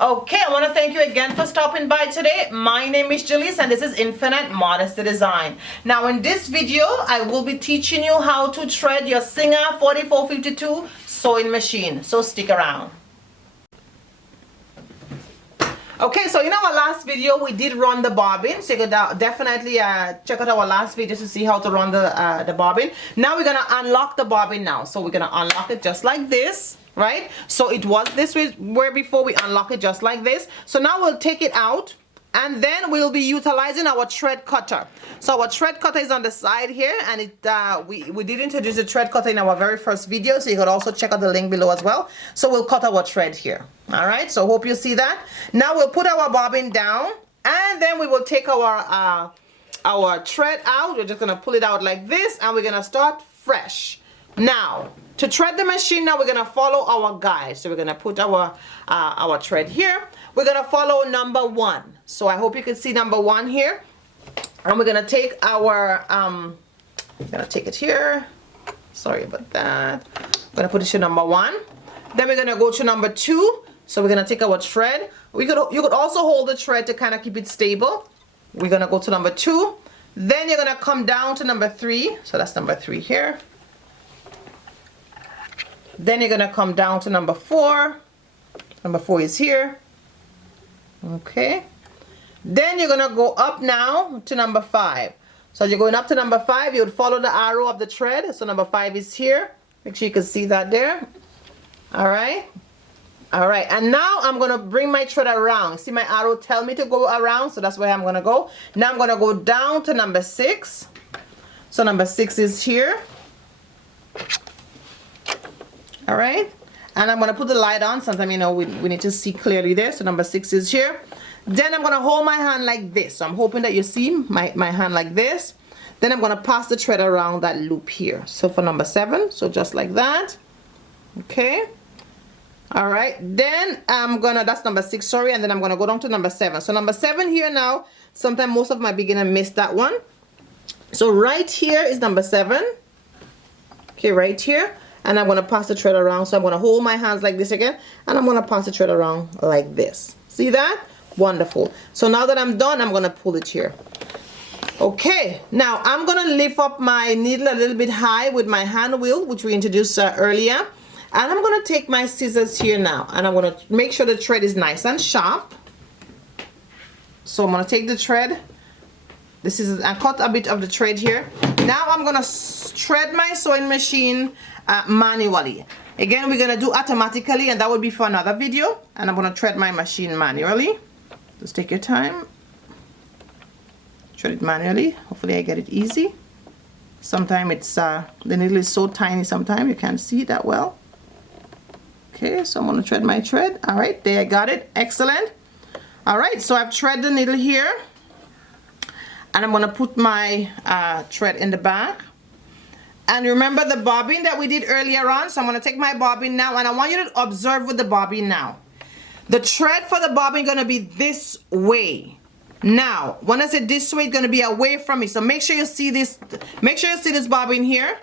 Okay, I want to thank you again for stopping by today. My name is Gellis and this is Infinite Modesty Design. Now in this video, I will be teaching you how to thread your Singer 4452 sewing machine. So stick around. Okay, so in our last video, we did run the bobbin. So you could definitely check out our last video to see how to run the bobbin. Now we're going to unlock the bobbin now. So we're going to unlock it just like this. Right, so it was this way where before we unlock it just like this. So now we'll take it out and then we'll be utilizing our thread cutter. So our thread cutter is on the side here, and it we did introduce the thread cutter in our very first video, so you could also check out the link below as well. So we'll cut our thread here. All right, so hope you see that. Now we'll put our bobbin down and then we will take our thread out. We're just gonna pull it out like this and we're gonna start fresh. Now, to thread the machine, now we're gonna follow our guide. So we're gonna put our thread here. We're gonna follow number 1. So I hope you can see number 1 here. And we're gonna take our, I'm gonna take it here. Sorry about that. I'm gonna put it to number 1. Then we're gonna go to number 2. So we're gonna take our thread. You could also hold the thread to kind of keep it stable. We're gonna go to number 2. Then you're gonna come down to number 3. So that's number 3 here. Then you're gonna come down to number 4. Number 4 is here. Okay. Then you're gonna go up now to number 5. So you're going up to number 5. You would follow the arrow of the thread. So number 5 is here. Make sure you can see that there. All right. All right. And now I'm gonna bring my thread around. See my arrow tell me to go around, so that's where I'm gonna go. Now I'm gonna go down to number 6. So number 6 is here. All right, and I'm gonna put the light on. Sometimes, you know, we need to see clearly there. So number 6 is here. Then I'm gonna hold my hand like this. So I'm hoping that you see my hand like this. Then I'm gonna pass the thread around that loop here. So for number 7, so just like that. Okay. All right, then I'm gonna, that's number 6, sorry, and then I'm gonna go down to number 7. So number 7 here now, sometimes most of my beginners miss that one. So right here is number 7. Okay, right here. And I'm going to pass the thread around. So I'm going to hold my hands like this again, and I'm going to pass the thread around like this. See that? Wonderful. So now that I'm done, I'm going to pull it here. Okay, now I'm going to lift up my needle a little bit high with my hand wheel, which we introduced earlier. And I'm going to take my scissors here now, and I'm going to make sure the thread is nice and sharp. So I'm going to take the thread. This is, I cut a bit of the thread here. Now I'm going to thread my sewing machine manually. Again, we're going to do automatically, and that will be for another video. And I'm going to thread my machine manually. Just take your time. Thread it manually. Hopefully I get it easy. Sometimes it's the needle is so tiny, sometimes you can't see that well. Okay, so I'm going to thread my thread. All right, there, I got it. Excellent. All right, so I've threaded the needle here. And I'm going to put my thread in the back. And remember the bobbin that we did earlier on. So I'm going to take my bobbin now, and I want you to observe with the bobbin now. The thread for the bobbin is going to be this way. Now, when I say this way, it's going to be away from me. So make sure you see this. Make sure you see this bobbin here,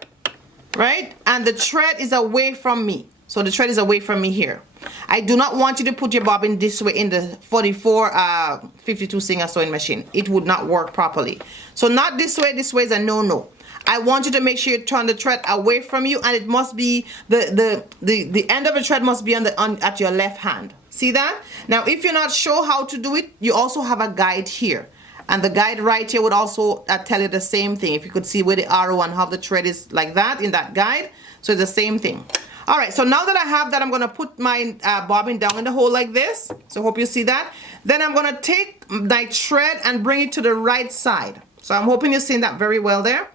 right? And the thread is away from me. So the thread is away from me here. I do not want you to put your bobbin this way in the 4452 Singer sewing machine. It would not work properly. So not this way. This way is a no-no. I want you to make sure you turn the thread away from you, and it must be the end of the thread must be at your left hand. See that? Now, if you're not sure how to do it, you also have a guide here, and the guide right here would also tell you the same thing. If you could see where the arrow and how the thread is like that in that guide, so it's the same thing. All right, so now that I have that, I'm going to put my bobbin down in the hole like this. So hope you see that. Then I'm going to take my thread and bring it to the right side. So I'm hoping you're seeing that very well there.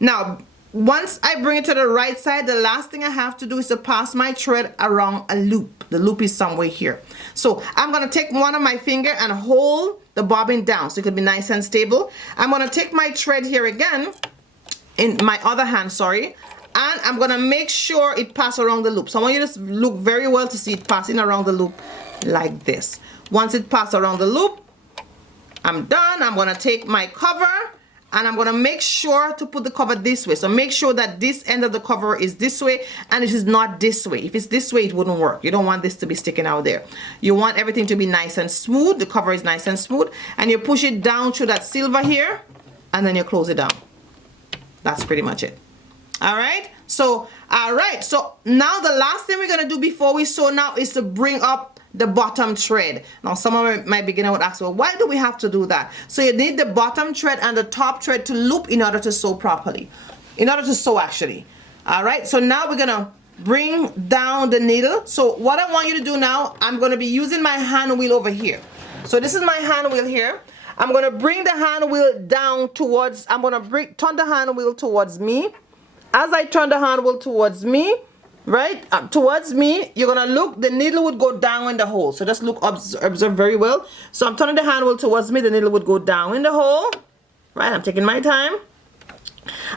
Now, once I bring it to the right side, the last thing I have to do is to pass my thread around a loop. The loop is somewhere here. So I'm going to take one of my finger and hold the bobbin down so it could be nice and stable. I'm going to take my thread here again, in my other hand, sorry, and I'm going to make sure it passes around the loop. So I want you to look very well to see it passing around the loop like this. Once it passes around the loop, I'm done. I'm going to take my cover and I'm gonna make sure to put the cover this way. So make sure that this end of the cover is this way and it is not this way. If it's this way, it wouldn't work. You don't want this to be sticking out there. You want everything to be nice and smooth. The cover is nice and smooth, and you push it down through that silver here, and then you close it down. That's pretty much it. All right, so now the last thing we're gonna do before we sew now is to bring up the bottom thread. Now someone might begin would ask, well, why do we have to do that? So you need the bottom thread and the top thread to loop in order to sew properly, in order to sew actually. All right, so now we're gonna bring down the needle. So what I want you to do now, I'm gonna be using my hand wheel over here. So this is my hand wheel here. I'm gonna bring the hand wheel down towards, I'm gonna turn the hand wheel towards me. As I turn the hand wheel towards me, right, towards me, you're gonna look, the needle would go down in the hole. So just look, observe very well. So I'm turning the hand wheel towards me, the needle would go down in the hole, right? I'm taking my time.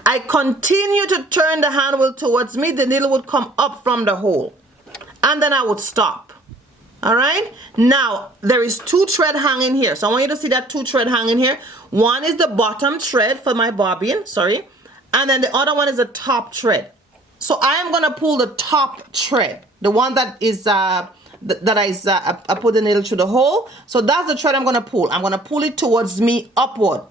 I continue to turn the hand wheel towards me, the needle would come up from the hole, and then I would stop. All right, now there is 2 thread hanging here. So I want you to see that 2 thread hanging here. One is the bottom thread for my bobbin, sorry, and then the other one is the top thread. So I am gonna pull the top thread, the one that is I put the needle through the hole. So that's the thread I'm gonna pull. I'm gonna pull it towards me upward.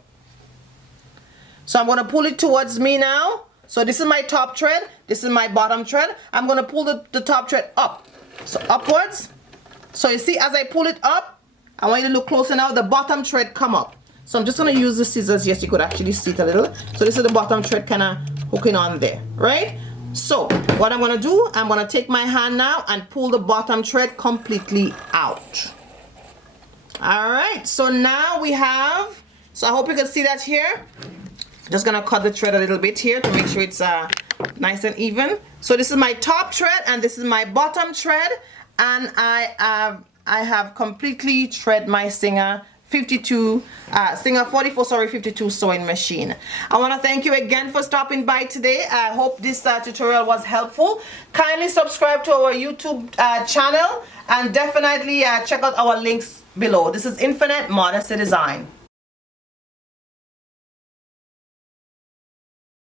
So I'm gonna pull it towards me now. So this is my top thread, this is my bottom thread. I'm gonna pull the top thread up. So upwards. So you see, as I pull it up, I want you to look closer now, the bottom thread come up. So I'm just gonna use the scissors. Yes, you could actually see it a little. So this is the bottom thread kind of hooking on there, right? So what I'm gonna do, I'm gonna take my hand now and pull the bottom thread completely out. All right, so now we have, so I hope you can see that here. Just gonna cut the thread a little bit here to make sure it's nice and even. So this is my top thread and this is my bottom thread, and I have completely thread my Singer 52 Singer 44 sorry 52 sewing machine. I want to thank you again for stopping by today. I hope this tutorial was helpful. Kindly subscribe to our YouTube channel, and definitely check out our links below. This is Infinite Modesty Design.